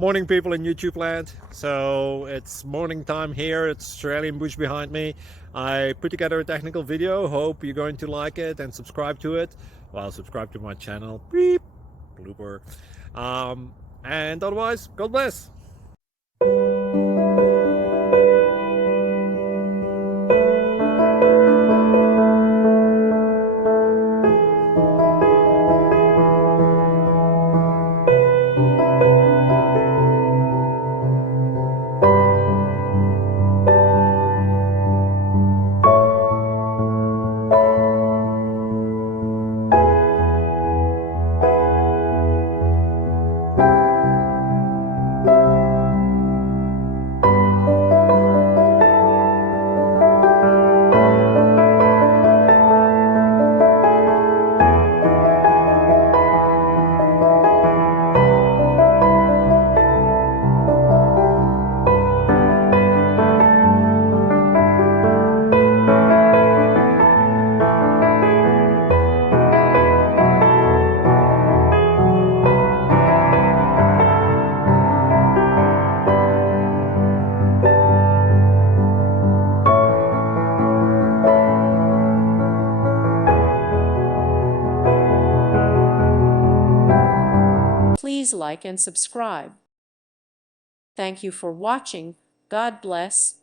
Morning, people in YouTube land. So it's morning time here. It's Australian bush behind me. I put together a technical video. Hope you're going to like it and subscribe to it. Well, subscribe to my channel. Beep, blooper. And otherwise, God bless. Please like and subscribe. Thank you for watching. God bless.